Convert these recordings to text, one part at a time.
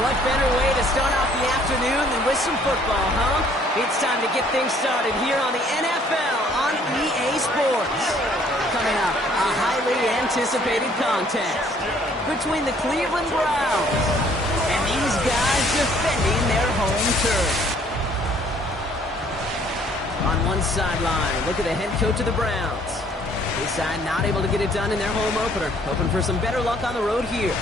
What better way to start off the afternoon than with some football, huh? It's time to get things started here on the NFL on EA Sports. Coming up, a highly anticipated contest between the Cleveland Browns and these guys defending their home turf. On one sideline, look at the head coach of the Browns. This side not able to get it done in their home opener, hoping for some better luck on the road here.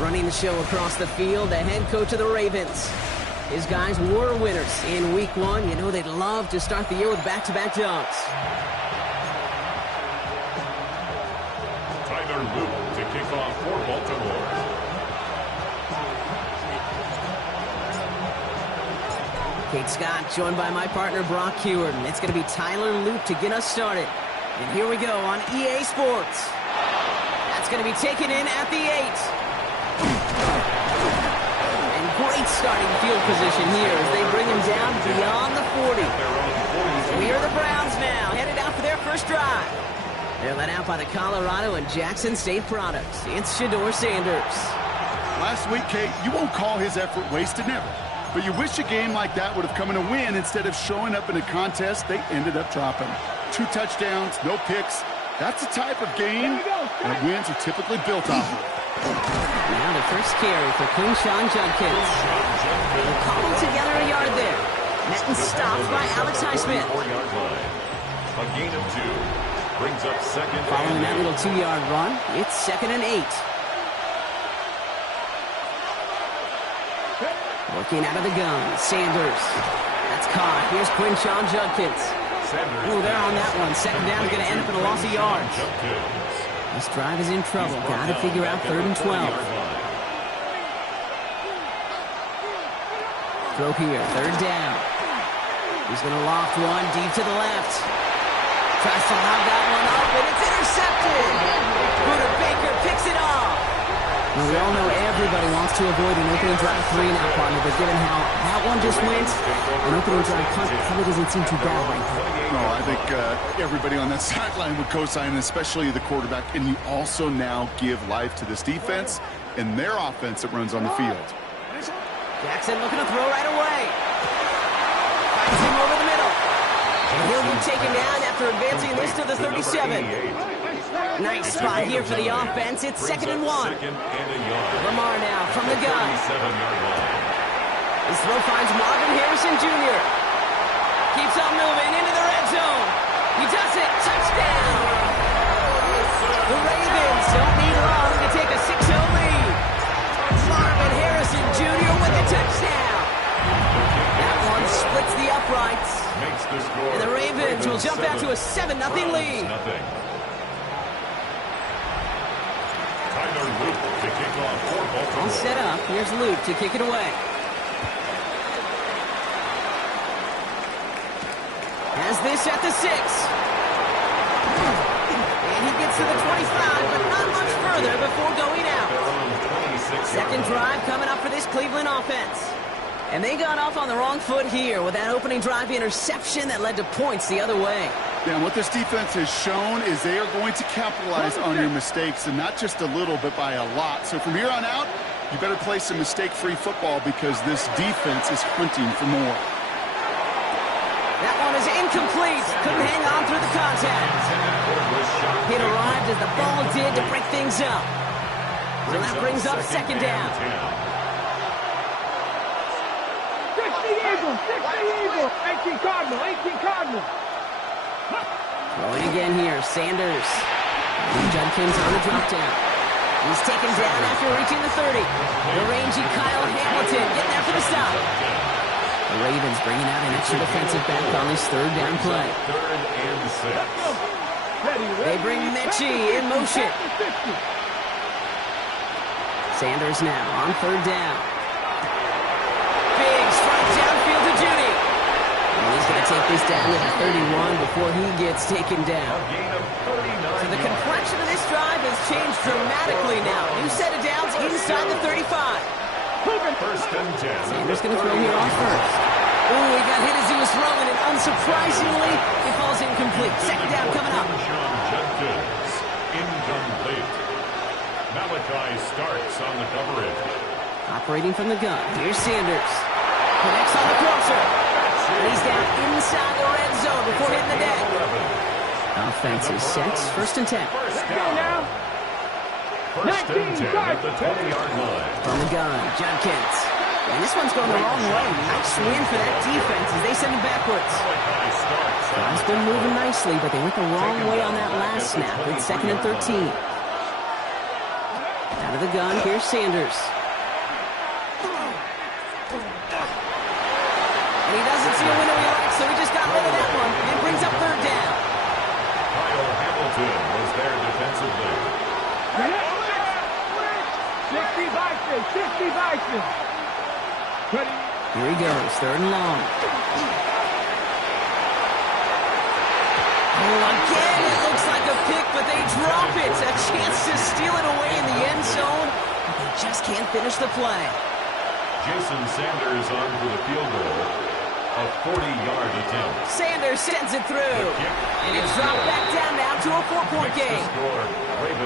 Running the show across the field, the head coach of the Ravens. His guys were winners in Week 1. You know they'd love to start the year with back-to-back dubs. Tyler Luke to kick off for Baltimore. Kate Scott joined by my partner Brock Heward. And it's going to be Tyler Luke to get us started. And here we go on EA Sports. That's going to be taken in at the 8. And great starting field position here as they bring him down beyond the 40. We are the Browns now, headed out for their first drive. They're led out by the Colorado and Jackson State products. It's Shedeur Sanders. Last week, Kate, you won't call his effort wasted, never. But you wish a game like that would have come in a win instead of showing up in a contest they ended up dropping. 2 touchdowns, no picks. That's the type of game that wins are typically built off of. Now the first carry for Quinshon Judkins. They'll cobble together a yard there. Met and stopped by Alex Highsmith. A gain of 2. Brings up second. Following that little 2-yard run, it's 2nd and 8. Working out of the gun, Sanders. That's caught. Here's Quinshon Judkins. Ooh, they're on that one. 2nd down is going to end up in a loss of yards. This drive is in trouble. Got to figure out 3rd and 12. Throw here, 3rd down. He's going to loft one deep to the left. Tries to lob that one up, and it's intercepted. Buda Baker picks it off. Well, we all know everybody wants to avoid an opening drive 3 now, partner, but given how that one just went, an opening drive punt probably doesn't seem too bad right now. No, I think everybody on that sideline would co-sign, especially the quarterback, and you also now give life to this defense and their offense that runs on the field. Jackson looking to throw right away. Finds him over the middle. And he'll be taken down after advancing this to the 37. Nice spot here for the offense. It's 2nd and 1. Lamar now from the gun. His throw finds Marvin Harrison Jr. Keeps on moving into the red zone. He does it. Touchdown. The Ravens don't need long to take a 6-0 lead. Marvin Harrison Jr. with the touchdown. That one splits the uprights. And the Ravens will jump out to a 7-0 lead. All set up. Here's Luke to kick it away. Has this at the 6. And he gets to the 25, but not much further before going out. 2nd drive coming up for this Cleveland offense. And they got off on the wrong foot here with that opening drive interception that led to points the other way. Yeah, and what this defense has shown is they are going to capitalize on your mistakes, and not just a little, but by a lot. So from here on out, you better play some mistake-free football because this defense is hunting for more. That one is incomplete. Couldn't hang on through the contact. It arrived as the ball did to break things up. So that brings up 2nd down. 18 Cardinal. Rolling again here, Sanders. And Judkins on the drop down. He's taken down after reaching the 30. The rangy Kyle Hamilton getting there for the stop. The Ravens bringing out an extra defensive back on this 3rd down play. 3rd and 6. They bring Mechie in motion. Sanders now on 3rd down. Big strike downfield to Judy. And he's going to take this down to the 31 before he gets taken down. So the complexion of this drive has changed dramatically now. New set of downs inside the 35. 1st and 10. Sanders going to throw here on 1st. Ooh, he got hit as he was throwing, and unsurprisingly, it falls incomplete. 2nd down coming up. Incomplete. Malachi starts on the coverage. Operating from the gun. Here's Sanders. Connects on the crosser. And he's down inside the red zone before hitting the deck. Offense is set. First and 10. Let's go now. First and 10 at the 20-yard line. From the gun, Judkins. And this one's going the wrong way. Nice win for that defense as they send it backwards. It's been moving nicely, but they went the wrong way on that last snap. It's 2nd and 13. Out of the gun, here's Sanders. And he doesn't see a window he likes, so he just got rid of that one. And brings up 3rd down. Kyle Hamilton was there defensively. 60 Vikings, 60 Vikings. Ready? Here he goes, 3rd and long. Oh, again, it looks like a pick, but they drop it. A chance to steal it away in the end zone, but they just can't finish the play. Jason Sanders on for the field goal. A 40-yard attempt. Sanders sends it through. And it's dropped back down now to a 4-point game.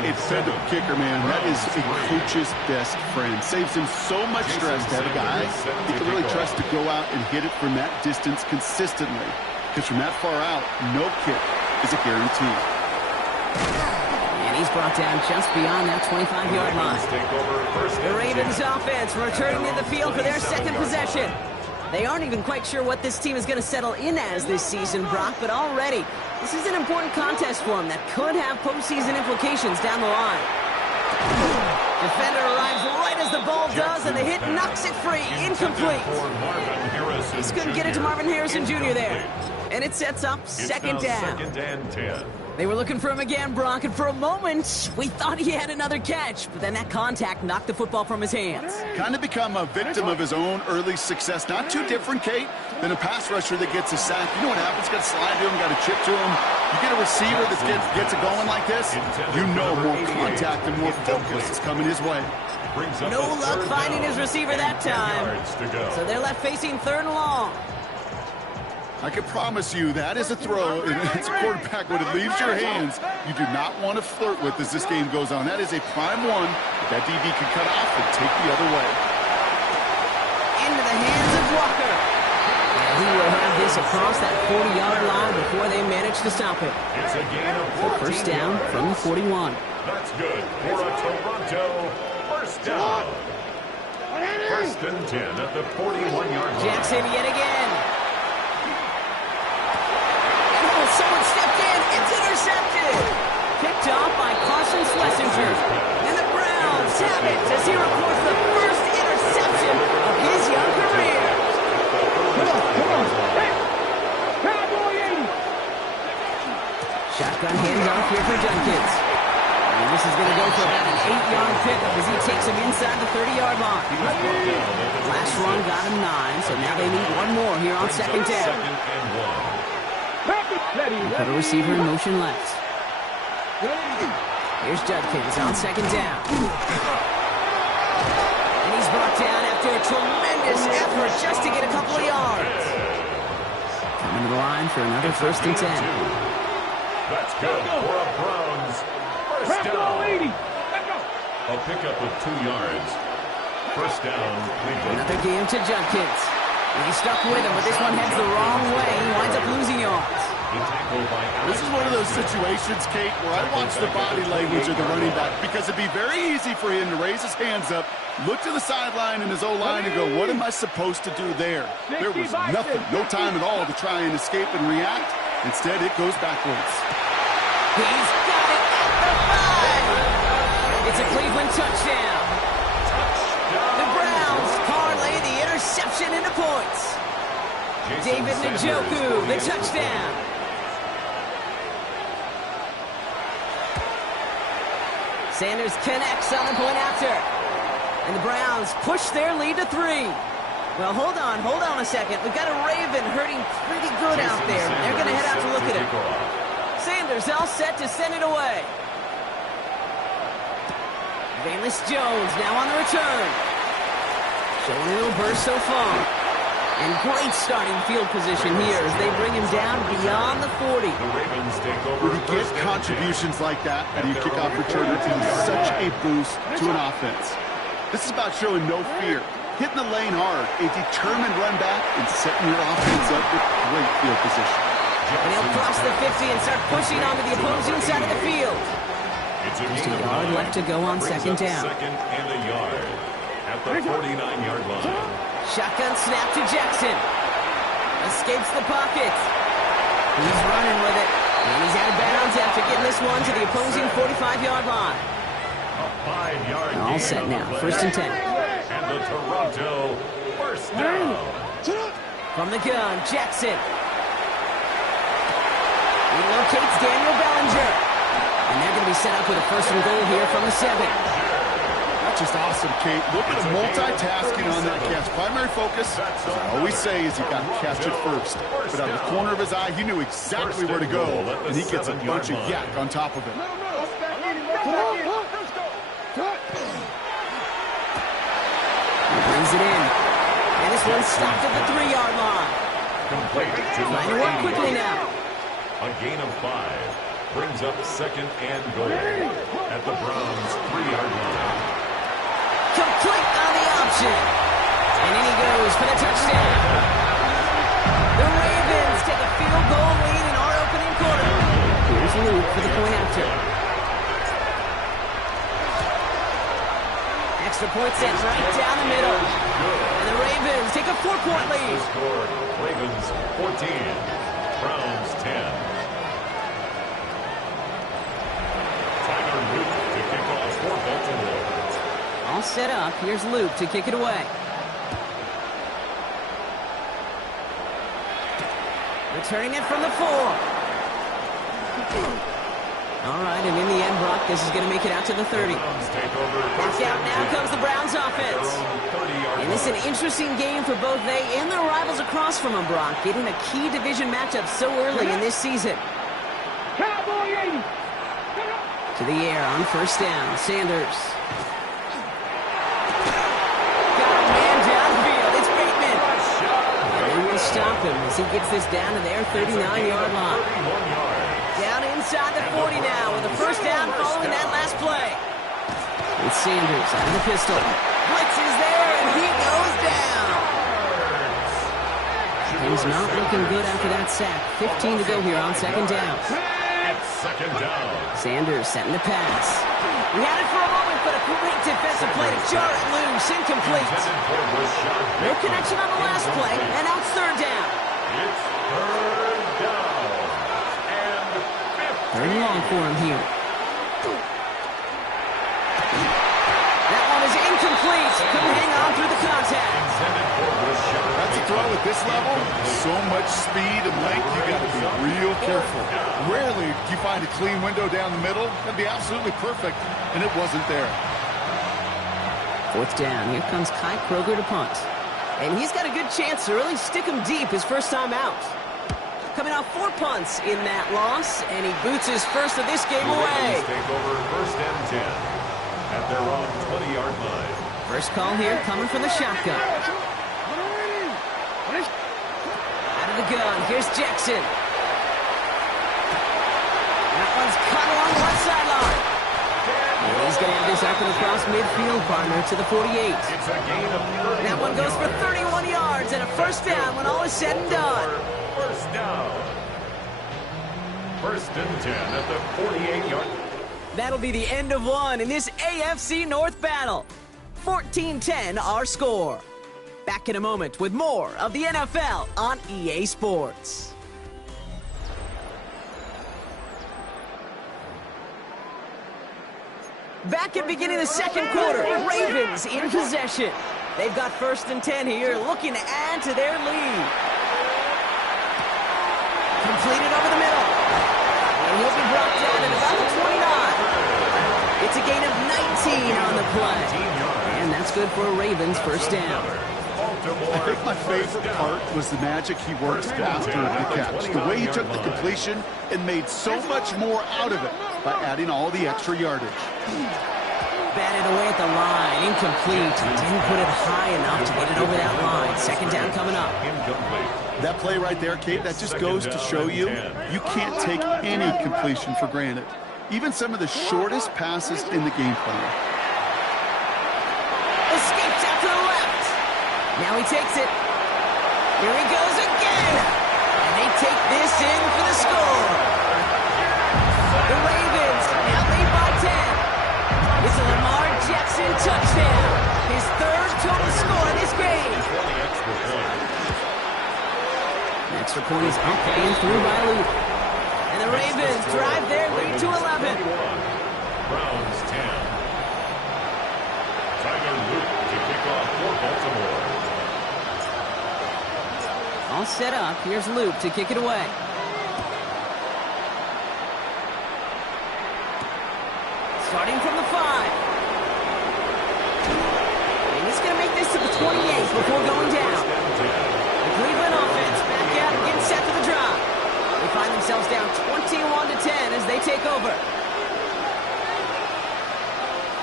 It's send up kicker, man. That is a coach's best friend. Saves him so much stress to have a guy he can really trust to go out and hit it from that distance consistently. Because from that far out, no kick is a guarantee. And he's brought down just beyond that 25-yard line. The Ravens offense returning to the field for their second possession. They aren't even quite sure what this team is going to settle in as this season, Brock, but already this is an important contest for them that could have postseason implications down the line. Defender arrives right as the ball does, and the hit knocks it free. Incomplete. He's going to get it to Marvin Harrison Jr. there. And it sets up second down. 2nd and 10. They were looking for him again, Brock, and for a moment, we thought he had another catch, but then that contact knocked the football from his hands. Kind of become a victim of his own early success. Not too different, Kate, than a pass rusher that gets a sack. You know what happens? Got to slide to him, got to chip to him. You get a receiver that gets it going like this, you know more contact and more focus is coming his way. No luck finding his receiver that time. So they're left facing 3rd and long. I can promise you that is a throw, and it's a quarterback when it leaves your hands, you do not want to flirt with as this game goes on. That is a prime one that DB can cut off and take the other way. Into the hands of Walker. And he will have this across that 40-yard line before they manage to stop it. It's a gain of 14 First down from the 41. That's good for a Toronto first down. First and 10 at the 41-yard line. Jackson yet again. Someone stepped in. It's intercepted. Picked off by Carson Schlesinger. And the Browns have it as he records the first interception of his young career. Come on. Hey, Cowboy 80. Shotgun handoff here for Judkins. And this is going to go for about an 8-yard pickup as he takes him inside the 30-yard line. Last run got him 9, so now they need one more here on 2nd down. Put a receiver in motion left. Here's Judkins on 2nd down. And he's brought down after a tremendous effort just to get a couple of yards. Coming to the line for another 1st and 10. That's good for a Browns first down. A pickup of 2 yards. First down, Cleveland. Another game to Judkins. And he's stuck with him, but this one heads the wrong way. He winds up losing yards. This is one of those situations, Kate, where I watch the body language of the running back because it'd be very easy for him to raise his hands up, look to the sideline in his O-line and go, what am I supposed to do there? There was nothing, no time at all to try and escape and react. Instead, it goes backwards. He's got it at the 5. It's a Cleveland touchdown. The Browns parlay the interception into points. David Njoku, the touchdown. Sanders connects on the point after. And the Browns push their lead to 3. Well, hold on a second. We've got a Raven hurting pretty good out there. They're going to head out to look at it. Sanders all set to send it away. Valus Jones now on the return. Showing a little burst so far. And great starting field position here as they bring him down beyond the 40. When you get contributions like that, and you kick off returner, it is such a boost to an offense. This is about showing no fear, hitting the lane hard, a determined run back, and setting your offense up with great field position. And he'll cross the 50 and start pushing onto the opposing side of the field. Just a yard left to go on second down. Second and a yard at the 49-yard line. Shotgun snap to Jackson. Escapes the pocket. He's running with it. And he's out of bounds after getting this one to the opposing 45-yard line. A 5-yard All set now. First and 10. And the Toronto first down. From the gun, Jackson. He locates Daniel Bellinger. And they're going to be set up with a first and goal here from the 7. That's just awesome, Kate. A little bit of multitasking on that catch. Primary focus, as I always say, is you got to catch it first. But out of the corner of his eye, he knew exactly where to go, and he gets a bunch of yak on top of it. He brings it in. And this one's stopped at the 3-yard line. Trying to work quickly now. A gain of 5 brings up second and goal at the Browns' 3-yard line. Complete on the option. And in he goes for the touchdown. The Ravens take a field goal lead in our opening quarter. Here's Luke for the point after. Extra point set right down the middle. And the Ravens take a 4-point lead. Score, Ravens 14, Browns 10. All set up. Here's Luke to kick it away. Returning it from the 4. All right, and in the end, Brock, this is going to make it out to the 30. Back out now comes the Browns offense. And this is an interesting game for both they and their rivals across from them, Brock, getting a key division matchup so early in this season. To the air on first down, Sanders. Stop him as he gets this down to their 39-yard line. Down inside the 40 now with a first down following that last play. It's Sanders out of the pistol. Blitz is there, and he goes down. Things not looking good after that sack. 15 to go here on second down. It's second down. Sanders setting the pass. We had it for a moment, but a great defensive play to jar it loose. Incomplete. No connection on the last play, and now it's third down. It's third down. And 15. Third and long for him here. That one is incomplete. Couldn't hang on through the contact. That's a throw at this level. So much speed and length, you got to be real careful. Rarely do you find a clean window down the middle. That'd be absolutely perfect, and it wasn't there. Fourth down. Here comes Kai Kroger to punt. And he's got a good chance to really stick him deep his first time out. Coming off 4 punts in that loss, and he boots his first of this game away. Take over first and 10 at their own 20-yard line. First call here coming from the shotgun. Out of the gun, here's Jackson. That one's cut along one sideline. And he's going to have this up and across midfield, partner, to the 48. It's a gain of 31. That one goes for 31 yards and a first down when all is said and done. First down. First and 10 at the 48-yard. That'll be the end of one in this AFC North battle. 14-10 our score. Back in a moment with more of the NFL on EA Sports. Back at beginning of the second quarter, Ravens in possession. They've got first and 10 here, looking to add to their lead. Completed over the middle. And he'll be brought down at about the 29. It's a gain of 19 on the play. And that's good for a Ravens first down. I think my favorite part was the magic he worked after the catch. The way he took the completion and made so much more out of it by adding all the extra yardage. Batted away at the line, incomplete. Didn't put it high enough to get it over that line. Second down coming up. That play right there, Kate, that just goes to show you, you can't take any completion for granted. Even some of the shortest passes in the game plan. Now he takes it. Here he goes again. And they take this in for the score. The Ravens now lead by 10. It's a Lamar Jackson touchdown. His third total score in this game. The extra point is up and through by Luke. And the Ravens drive their lead to 11. Browns 10. Tyler Luke to kick off for Baltimore. All set up. Here's Luke to kick it away. Starting from the 5. And he's going to make this to the 28 before going down. The Cleveland offense back out and getting set for the drop. They find themselves down 21-10 as they take over.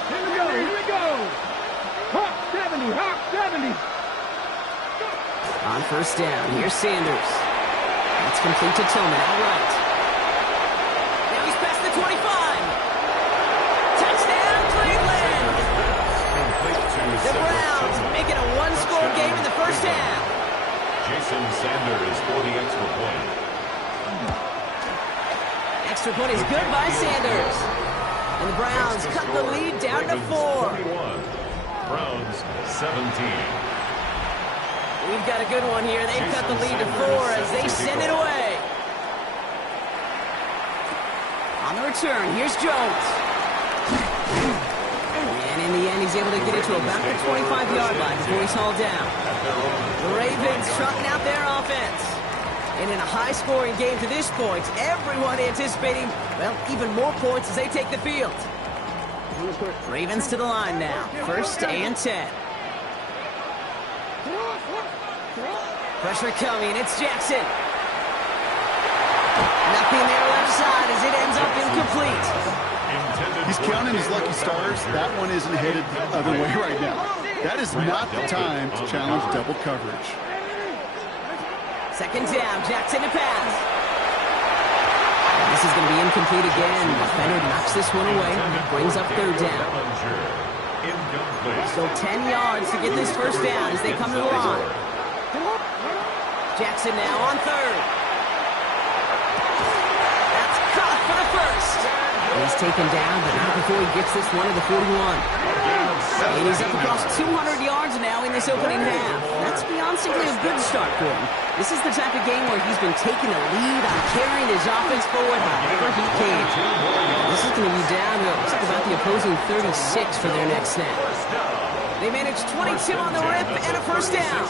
Here we go, here we go. Hawk 70, Hawk 70. On first down, here's Sanders. That's complete to Tillman, all right. Now he's past the 25. Touchdown, Cleveland! The Browns make it a one-score game in the first half. Jason Sanders for the extra point. Extra point is good by Sanders. And the Browns cut the lead down to 4. Browns 17. We've got a good one here. They've cut the lead to 4 as they send it away. On the return, here's Jones. And in the end, he's able to get it to about the 25-yard line before he's hauled down. The Ravens trucking out their offense. And in a high-scoring game to this point, everyone anticipating, well, even more points as they take the field. Ravens to the line now. First and 10. Pressure coming. It's Jackson. Nothing there left side as it ends up incomplete. He's counting his lucky stars. That one isn't headed the other way right now. That is not the time to challenge double coverage. Second down. Jackson to pass. This is going to be incomplete again. The defender knocks this one away. Brings up third down. So 10 yards to get this first down as they come to the line. Jackson now on third. That's caught for the first. He's taken down, but not before he gets this one to the 41. And he's up across 200 yards now in this opening half. That's beyond simply a good start for him. This is the type of game where he's been taking the lead on carrying his offense forward however he can. This is going to be down to looks like about the opposing 36 for their next snap. They managed 22 on the rip and a first down.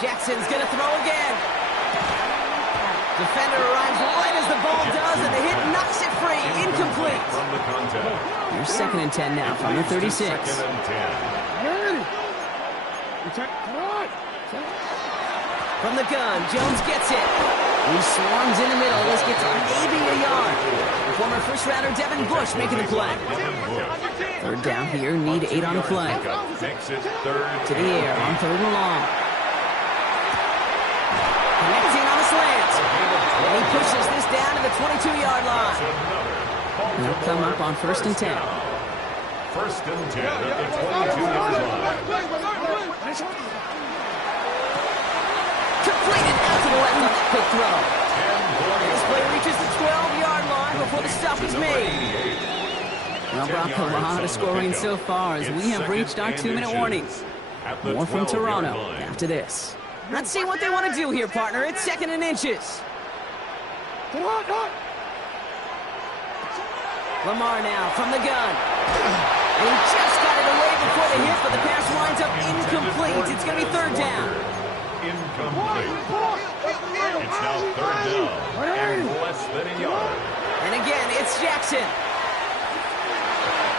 Jackson's going to throw again. Defender arrives right as the ball does, and the hit knocks it free. Incomplete. Here's second and 10 now from the 36. From the gun, Jones gets it. He swarms in the middle. This gets maybe a yard. Former first-rounder Devin Bush making the play. Third down here, need 8 on the play. To the air on third and long. Connecting on the slant. And he pushes this down to the 22-yard line. And they'll come up on first and 10. First and 10 at the 22-yard line. Completed out to the left on that quick throw. And this play reaches the 12-yard line before the stop is made. Well, Bronco, a lot of scoring so far as we have reached our 2-minute warnings. More from Toronto after this. Let's see what they want to do here, partner. It's second and inches. Lamar now from the gun. And he just got it away before the hit, but the pass winds up incomplete. It's going to be third down. Incomplete. It's now third down and less than a yard. And again, it's Jackson.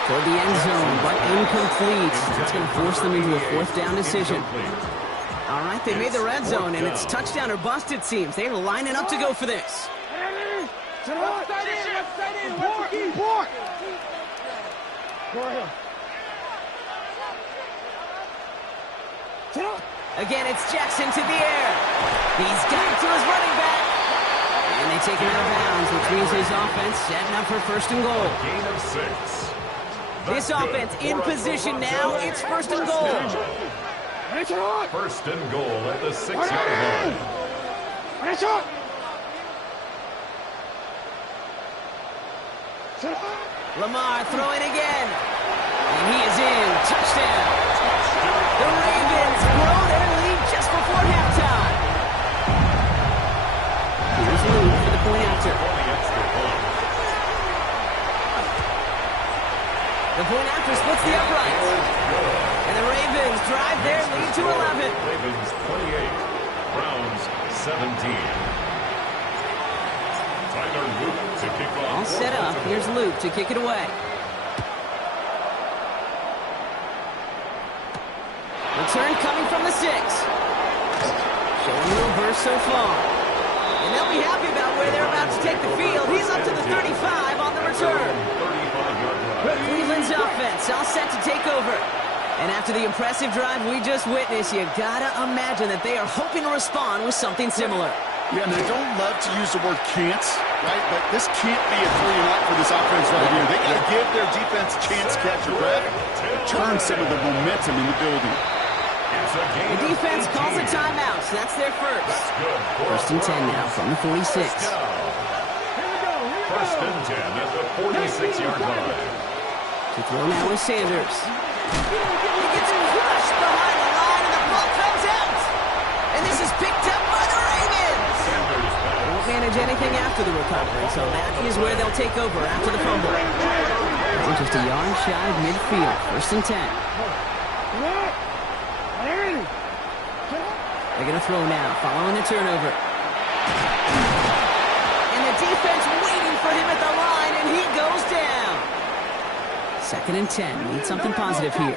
Toward the end zone, but incomplete. That's going to force them into a fourth down decision. All right, they made the red zone, and it's touchdown or bust, it seems. They're lining up to go for this. Again, it's Jackson to the air. He's got it to his running back. And they take him out of bounds, which means his offense setting up for first and goal. Gain of 6. This offense in position now. It's first and goal. First and goal at the 6-yard line. Lamar throwing again. And he is in. Touchdown. The Ravens grow their lead just before halftime. Here's Luke for the point after. The point after splits the uprights. And the Ravens drive their lead to 11. Ravens 28, Browns 17. Tyler Luke to kick off. All set up. Here's Luke to kick it away. Return coming from the 6. Showing a little burst so far. And they'll be happy about where they're about to take the field. He's up to the 35 on the return. 35-yard drive. Cleveland's offense all set to take over. And after the impressive drive we just witnessed, you gotta imagine that they are hoping to respond with something similar. Yeah, and I don't love to use the word can't, right? But this can't be a 3-and-out for this offense right here. They got to give their defense a chance to catch a breath, turn some of the momentum in the building. The defense calls a timeout, so that's their first. First and 10 now from the 46. First and 10 at the 46-yard line. To throw now is Sanders. He gets crushed behind the line, and the ball comes out. And this is picked up by the Ravens. They won't manage anything after the recovery, so that is where they'll take over after the fumble. They're just a yard shy of midfield. First and 10. They're going to throw now, following the turnover. And the defense waiting for him at the line, and he goes down. Second and 10. Need something positive here.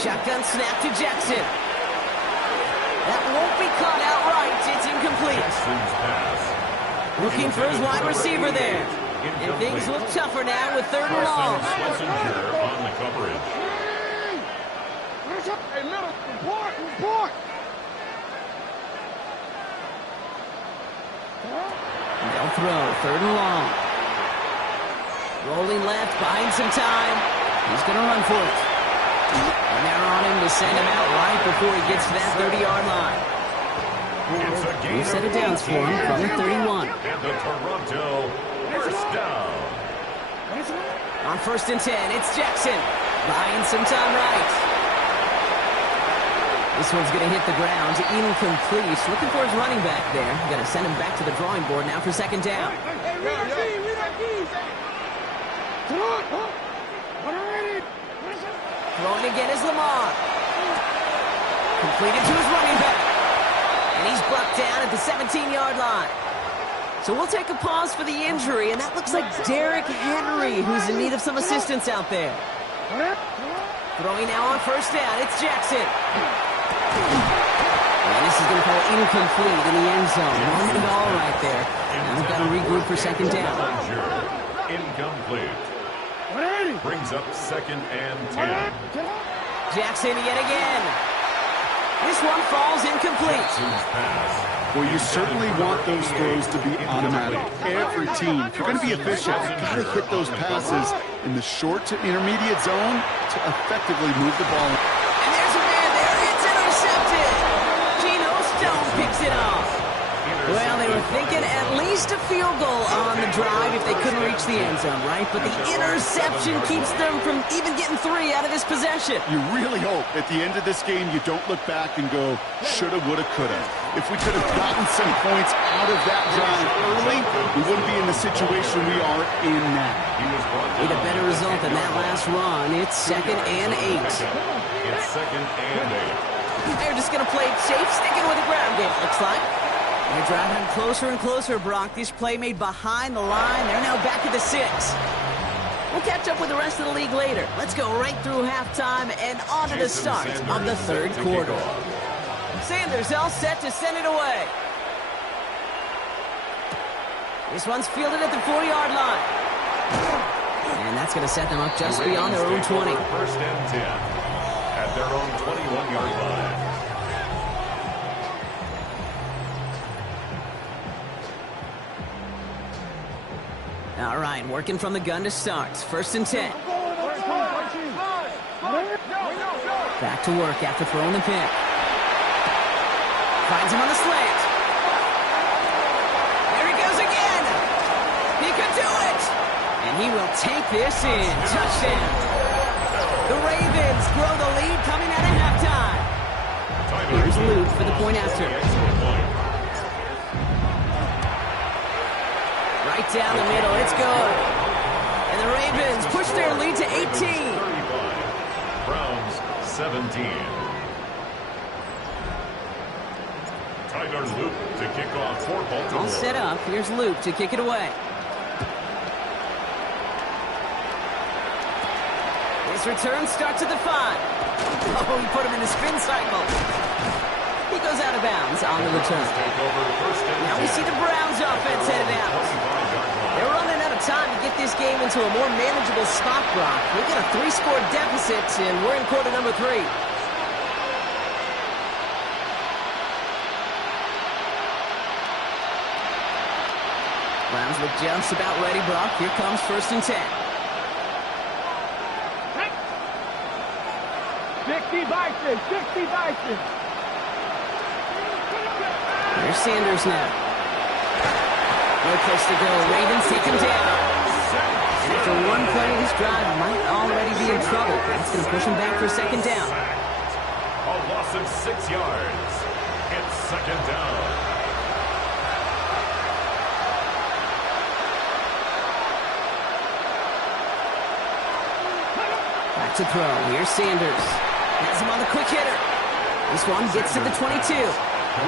Shotgun snap to Jackson. That won't be caught outright. It's incomplete. Looking for his wide receiver there. And things look tougher now with third and long. Schlesinger on the coverage. Hey, middle, report. They'll throw, third and long. Rolling left, buying some time. He's going to run for it. And they're on him to send him out right before he gets to that 30-yard line. New set of downs for him from the 31. And the Toronto first down. On first and 10, it's Jackson. Buying some time right. This one's going to hit the ground. Incomplete. Looking for his running back there. Going to send him back to the drawing board now for second down. Throwing again is Lamar. Completed to his running back. And he's brought down at the 17-yard line. So we'll take a pause for the injury, and that looks like Derrick Henry, who's in need of some assistance out there. Throwing now on first down. It's Jackson. And this is going to fall incomplete in the end zone. One and all right there. Now we've got to regroup for second down. Incomplete. Brings up second and 10. Jackson yet again. This one falls incomplete. Well, you certainly want those throws to be automatic. Every team, if you're going to be efficient, you've got to hit those passes in the short to intermediate zone to effectively move the ball. And there's a man there. It's intercepted. Geno Stone picks it off. Well, they were thinking at least a field goal on the drive if they couldn't reach the end zone, right? But the interception keeps them from even getting 3 out of this possession. You really hope at the end of this game you don't look back and go, shoulda, woulda, coulda. If we could have gotten some points out of that drive early, we wouldn't be in the situation we are in now. Need a better result than that last run. It's second and 8. It's second and 8. They're just going to play it safe, sticking with the ground game, looks like. They're driving closer and closer, Brock. This play made behind the line. They're now back at the 6. We'll catch up with the rest of the league later. Let's go right through halftime and on to the start of the third quarter. Sanders all set to send it away. This one's fielded at the 4-yard line. And that's going to set them up just beyond their own 20. First and 10 at their own 21-yard line. All right, working from the gun to start. 1st and 10. Back to work after throwing the pick. Finds him on the slant. There he goes again. He could do it. And he will take this in. Touchdown. The Ravens grow the lead coming out of halftime. Here's Luke for the point after. Right down the middle. It's good. And the Ravens push their lead to 18. Browns 17. Tyler Luke to kick off for Baltimore. All set up. Here's Luke to kick it away. His return starts at the 5. Oh, he put him in the spin cycle. He goes out of bounds on the return. Now we see the Browns offense headed out. They're running out of time to get this game into a more manageable spot, Brock. We've got a 3-score deficit, and we're in quarter number 3. Browns look just about ready, Brock. Here comes 1st and 10. 60 Bison, 60 Bison. There's Sanders now. No place to go. Ravens take him down. And after one play, this drive might already be in trouble. That's going to push him back for 2nd down. A loss of 6 yards. It's 2nd down. Back to throw. Here's Sanders. Has him on the quick hitter. This one gets to the 22.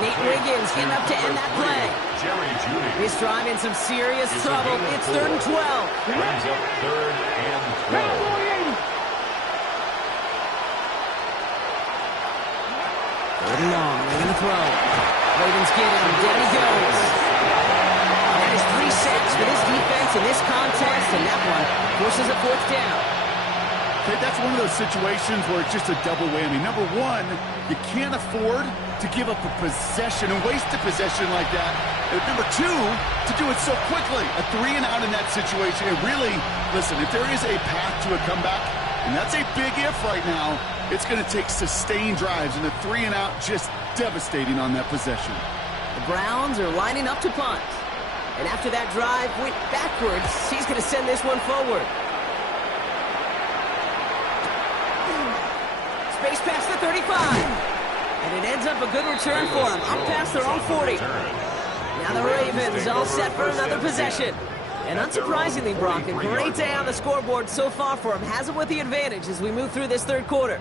Nate Wiggins getting up to end that play. Jerry Jeudy. This drive in some serious trouble. It's 3rd and 12. Brings up 3rd and 12. Third and long. They're going to throw. Ravens get him. Down he goes. That is 3 sacks for this defense in this contest, and that one forces a 4th down. Okay, that's one of those situations where it's just a double whammy. Number one, you can't afford to give up a possession and waste a possession like that. And number two, to do it so quickly. A 3 and out in that situation. And really, listen, if there is a path to a comeback, and that's a big if right now, it's going to take sustained drives, and a 3 and out just devastating on that possession. The Browns are lining up to punt. And after that drive went backwards, he's going to send this one forward. Space past the 35. And it ends up a good return for him. Up past their own 40. Now the Ravens all set for another possession. And unsurprisingly, Brock, a great day on the scoreboard so far for him. Has him with the advantage as we move through this 3rd quarter.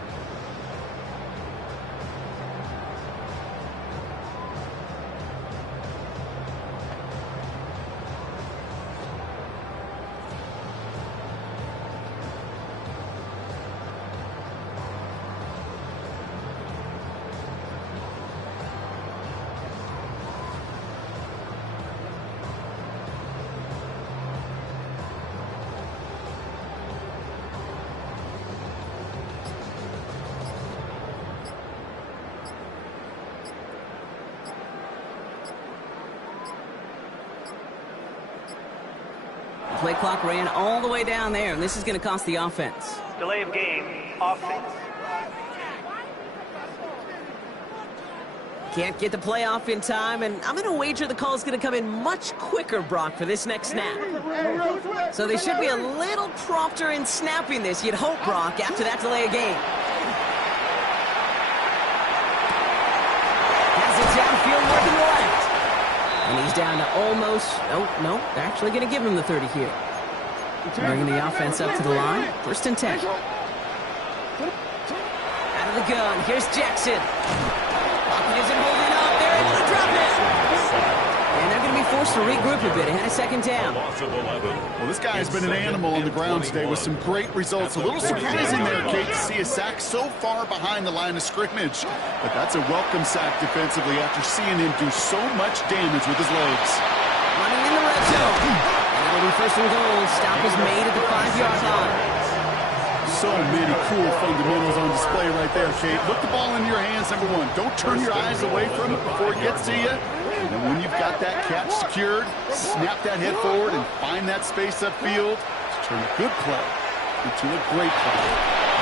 Play clock ran all the way down there, and this is going to cost the offense. Delay of game, offense. Can't get the play off in time, and I'm going to wager the call is going to come in much quicker, Brock, for this next snap. So they should be a little prompter in snapping this, you'd hope, Brock, after that delay of game. Has it downfield working left. And he's down to almost, no, they're actually going to give him the 30 here. Bringing the offense up to the line. 1st and 10. Out of the gun, here's Jackson. Lockett isn't holding up, they're able to drop it. And they're going to be forced to regroup a bit ahead of 2nd down. Well, this guy has been an animal on the ground today with some great results. A little surprising there, Kate, to see a sack so far behind the line of scrimmage. But that's a welcome sack defensively after seeing him do so much damage with his legs. Running in the red zone. And it'll be 1st and goal. Stop is made at the 5-yard line. So many cool fundamentals on display right there, Kate. Look the ball into your hands, number one. Don't turn your eyes away from it before it gets to you. And then when you've got that catch secured, snap that head forward and find that space upfield to turn a good play into a great play.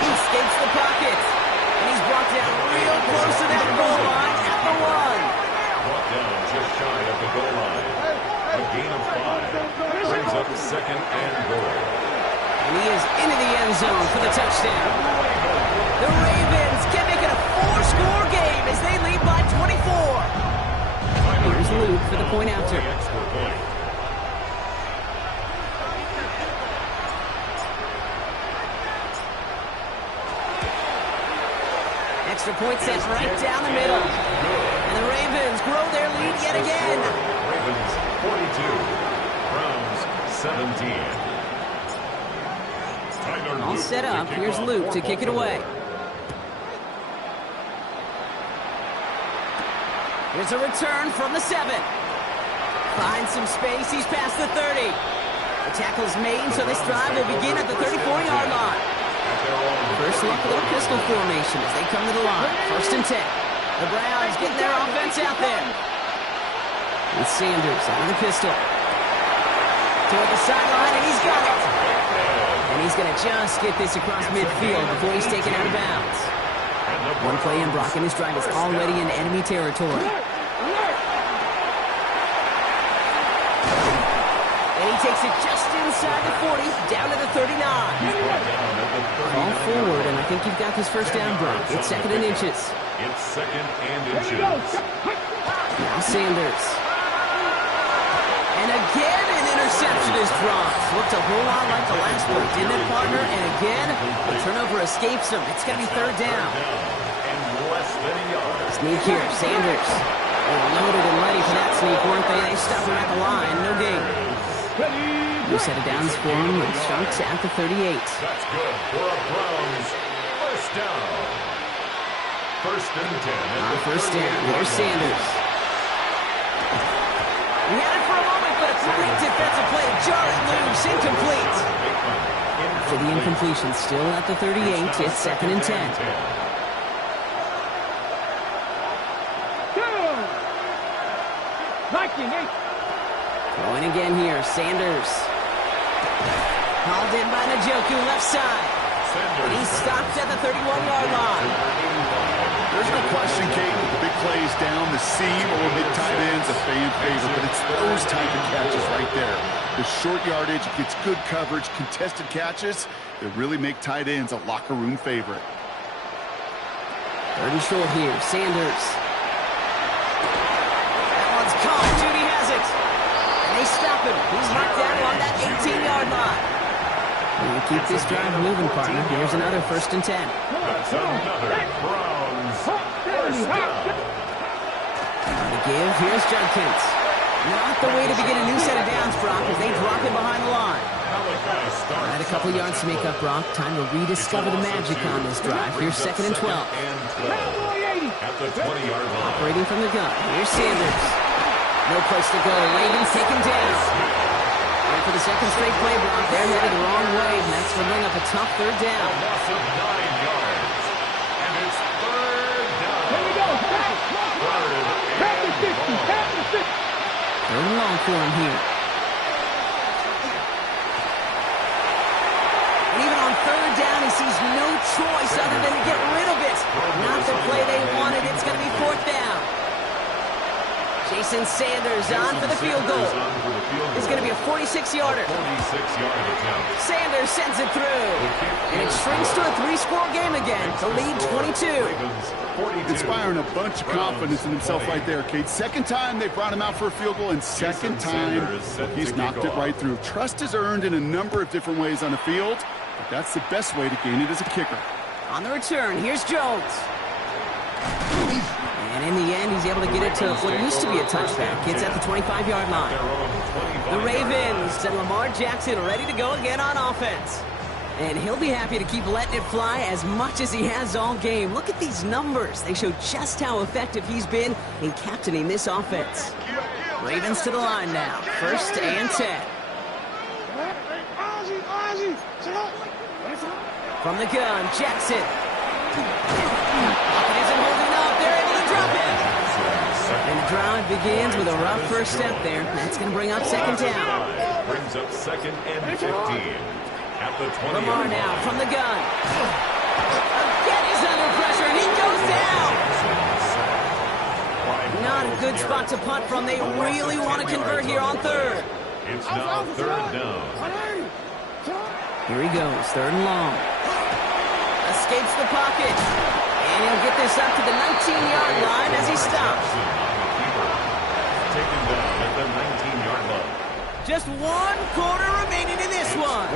He escapes the pocket, and he's brought down real close to that goal line at the 1. Brought down just shy of the goal line. A gain of 5 brings up second and goal. And he is into the end zone for the touchdown. The Ravens can make it a 4-score game as they lead by 24. Here's Luke for the point after. Extra point. Extra point set right down the middle. And the Ravens grow their lead yet again. Ravens 42, Browns 17. All set up. Here's Luke to kick it away. Here's a return from the 7. Finds some space. He's past the 30. The tackle's made, so this drive will begin at the 34-yard line. First look, a little pistol formation as they come to the line. 1st and 10. The Browns getting their offense out there. With Sanders out of the pistol. Toward the sideline, and he's got it. And he's going to just get this across midfield before he's taken out of bounds. One play in, Brock, and his drive is already in enemy territory. And he takes it just inside the 40, down to the 39. Ball forward, and I think you've got this first down, Brock. It's 2nd and inches. It's 2nd and inches. Now Sanders. And again, an interception is dropped. Looked a whole lot like the last one, didn't it, partner? And again, the turnover escapes him. It's going to be 3rd down. And less than a yard. Sneak here, Sanders. They were loaded and ready for that sneak, weren't they? They stopped him at the line. No gain. New set of downs for him. The Sharks at the 38. That's good for a Browns first down. 1st and 10. First down. There's Sanders. He had it for a moment, but a great defensive play to jar it loose. Incomplete. For the incompletion, still at the 38. It's 2nd and 10. Going again here, Sanders. Hauled in by Njoku, left side. And he's stopped at the 31-yard line. There's no question, Kate, with the big plays down the seam or mid tight ends, a fan favorite, but it's those type of catches right there. The short yardage, gets good coverage, contested catches that really make tight ends a locker room favorite. 3rd and short here, Sanders. That one's caught. Judy has it. And they stop him. He's marked down on that 18-yard line. We'll keep this drive moving, partner. Here's another 1st and 10. That's another Browns first down. On the give, here's Judkins. Not the way to begin a new set of downs, Brock, as they drop it behind the line. Had a couple yards to make up, Brock. Time to rediscover the magic on this drive. Here's 2nd and 12. At the 20-yard line. Operating from the gun. Here's Sanders. No place to go. Ravens taken down. And for the 2nd straight play, Brock, they're headed the wrong way, and that's going to bring up a tough 3rd down. Loss of 9 yards. And it's 3rd down. Here we go. 3rd and long for him here. And even on 3rd down, he sees no choice other than to get rid of it. Not the play they wanted. It's going to be 4th down. Jason Sanders on for the field goal. It's going to be a 46-yarder. 46-yard attempt. Sanders sends it through. And it shrinks to a 3-score game again. The lead 22. Inspiring a bunch of confidence in himself right there, Kate. 2nd time they brought him out for a field goal, and 2nd time he's knocked it right through. Trust is earned in a number of different ways on the field, but that's the best way to gain it as a kicker. On the return, here's Jones. And in the end, he's able to get it to what used to be a touchback. It's at the 25-yard line. The Ravens and Lamar Jackson ready to go again on offense. And he'll be happy to keep letting it fly as much as he has all game. Look at these numbers. They show just how effective he's been in captaining this offense. Ravens to the line now. 1st and 10. From the gun, Jackson. Pocket isn't holding up. They're able to drop it. And the drive begins with a rough first step there. That's going to bring up second down. Brings up second and 15 at the 20. Lamar now from the gun. Again, he's under pressure, and he goes down. Not a good spot to punt from. They really want to convert here on third. It's now third down. Here he goes, third and long. Escapes the pocket. And he'll get this up to the 19-yard line as he stops. Taken down at the 19-yard line. Just 1 quarter remaining in this one.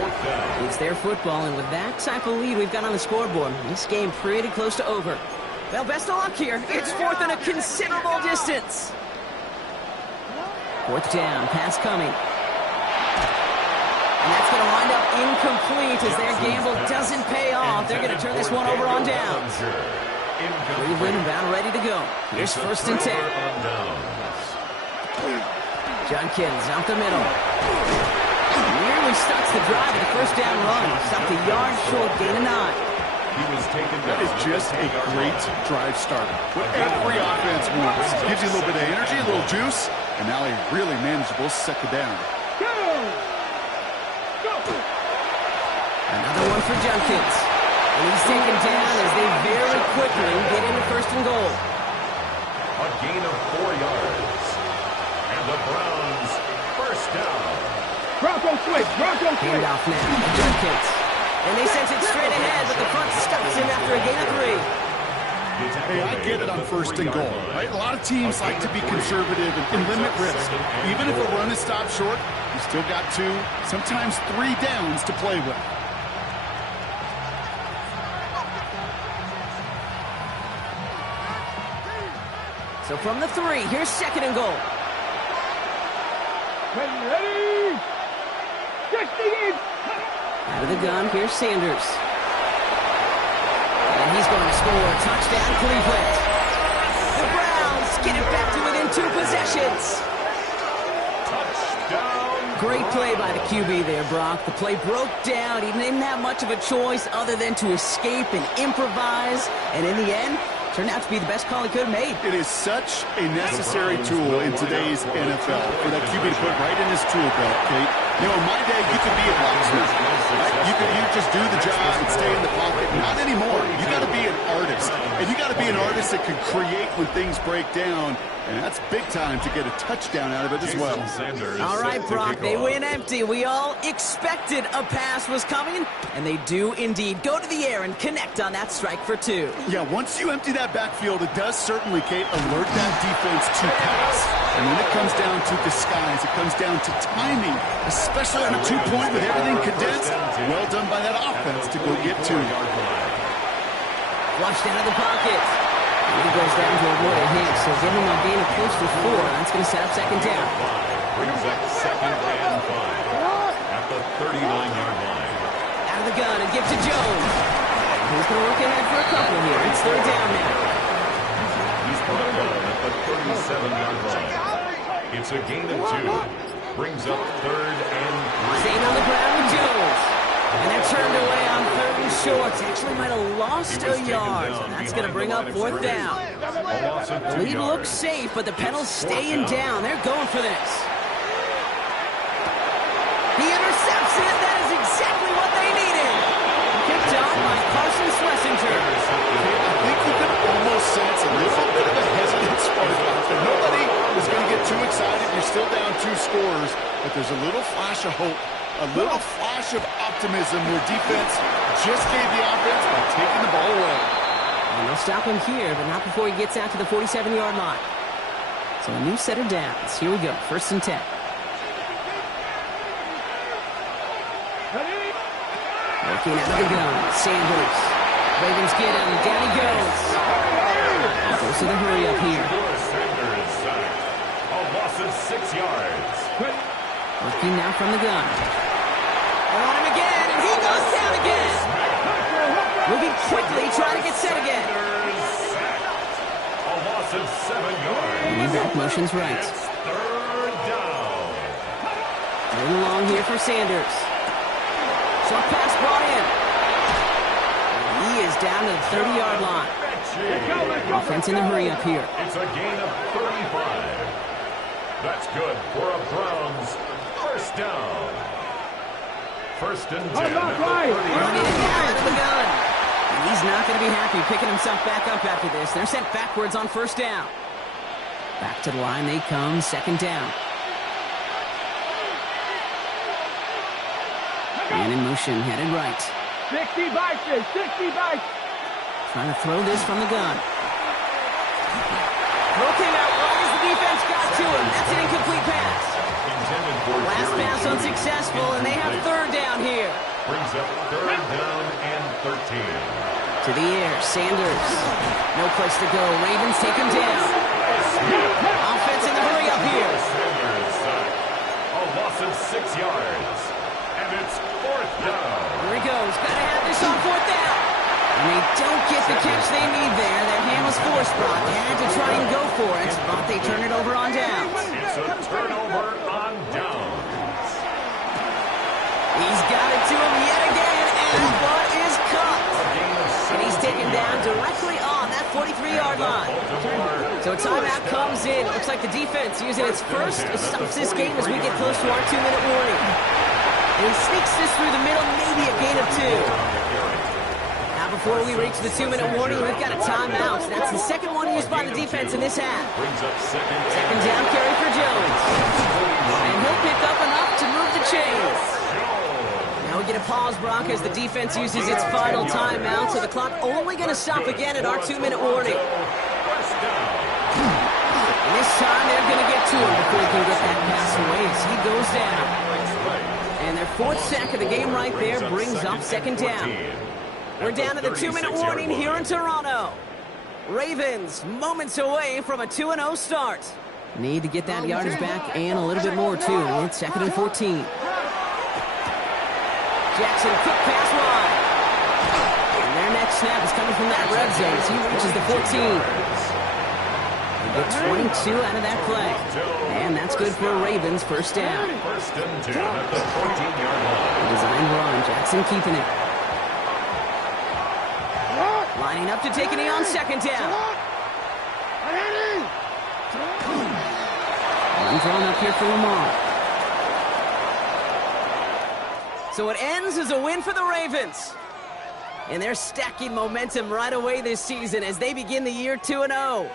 It's their football, and with that type of lead we've got on the scoreboard, this game pretty close to over. Well, best of luck here. It's fourth and a considerable distance. Fourth down, pass coming. And that's going to wind up incomplete as their gamble doesn't pay off. They're going to turn this one over on downs. Cleveland about ready to go. Here's first and 10. Junkins out the middle. Nearly starts the drive with a first down run. Stopped a yard short, gain of 9. He was taken down. That is just a great drive starter. What every offense wants. Gives you a little bit of energy, a little juice, and now a really manageable second down. Another one for Junkins. And he's taken down as they very quickly get into first and goal. A gain of 4 yards. And the Browns first down. Bronco switch. Hand off now to Junkins. And they send it straight ahead, but the front stops him after a gain of 3. Hey, I get it on first and goal. Right? A lot of teams like to be conservative and limit risk. Even if a run is stopped short, you still got 2, sometimes 3 downs to play with. So from the 3, here's second and goal. Ready? 60. Out of the gun, here's Sanders. And he's going to score. Touchdown, Cleveland. The Browns get it back to within 2 possessions. Touchdown. Great play by the QB there, Brock. The play broke down. He didn't have much of a choice other than to escape and improvise. And in the end, turned out to be the best call he could have made. It is such a necessary tool in today's NFL for that QB to put right in his tool belt, Kate. You know, in my day, you could be a blacksmith. Right? You just do the job and stay in the pocket. Not anymore. You got to be an artist. And you got to be an artist that can create when things break down. And that's big time to get a touchdown out of it as well. All right, Brock, they win empty. We all expected a pass was coming, and they do indeed go to the air and connect on that strike for 2. Yeah, once you empty that backfield, it does certainly, Kate, alert that defense to pass. And when it comes down to disguise, it comes down to timing, especially on a 2-point with everything condensed. Well done by that offense to go get 2. Flushed out of the pocket. He goes down to avoid a hit, so give him a gain of close to 4. That's going to set up second down. Brings up second and 5 at the 39-yard line. Out of the gun and give to Jones. He's going to look ahead for a couple here. It's third down now. He's brought down at the 37-yard line. It's a gain of 2. Brings up third and 3. Staying on the ground with Jones. And they're turned away on third and short. Actually might have lost a yard. So that's going to bring up fourth down. The lead looks safe, but the Penals staying down. They're going for this. He intercepts it. That is exactly what they needed. Picked up by Carson Schlesinger. I think you could almost sense a little bit of a hesitant spark. Nobody was going to get too excited. You're still down 2 scores, but there's a little flash of hope. A little flash of optimism where defense just gave the offense by taking the ball away. And they'll stop him here, but not before he gets out to the 47-yard line. So a new set of downs. Here we go, first and 10. Working out of the gun, Sanders. Ravens get him, down he goes. Goes to the hurry up here. Sanders sacked. A loss of 6 yards. Working now from the gun. They're on him again, and he goes down again. Moving quickly, trying to get set again. A loss of 7 yards. And back motion's right. It's third down. Third and long here for Sanders. Short pass brought in. is down to the 30-yard line. Offense in a hurry up here. It's a gain of 35. That's good for a Browns first down. First and 10 at the 30-yard Out of the gun. And he's not going to be happy picking himself back up after this. They're sent backwards on first down. Back to the line they come, second down. And in motion, headed right. 60 bikes, 60 bikes. Trying to throw this from the gun. Throw came out wrong as the defense got to him. That's an incomplete pass. Last pass unsuccessful, and they have third down here. Brings up third down and 13. To the air, Sanders. No place to go. Ravens take him down. Offense in the hurry up here. Sanders, a loss of 6 yards. And it's fourth down. Here he goes. Got to have this on fourth down. And they don't get the catch they need there. Their hand was forced, Brock. They had to try and go for it, but they turn it over on downs. It's a turnover on downs. He's got it to him yet again, and the butt is cut. And he's taken down directly on that 43-yard line. So a timeout comes in. Looks like the defense using its first stops this game as we get close to our 2-minute warning. And he sneaks this through the middle, maybe a gain of 2. Before we reach the 2-minute warning, we've got a timeout. That's the second one used by the defense in this half. Second down carry for Jones. And he'll pick up enough to move the chains. Now we get a pause, Brock, as the defense uses its final timeout. So the clock only going to stop again at our 2-minute warning. And this time they're going to get to him before he can get that pass away as he goes down. And their fourth sack of the game right there brings up second down. We're down to the 2-minute warning here in Toronto. Ravens moments away from a 2-0 start. Need to get that yardage back and a little bit more, too. It's second and 14. Jackson, quick pass wide. And their next snap is coming from that red zone as he reaches the 14. They get 22 out of that play. And that's good for a Ravens first down. First and 10 at the 14-yard line. Design run. Jackson keeping it. Lining up to take a knee on second down. One thrown up here for Lamar. So it ends as a win for the Ravens. And they're stacking momentum right away this season as they begin the year 2-0.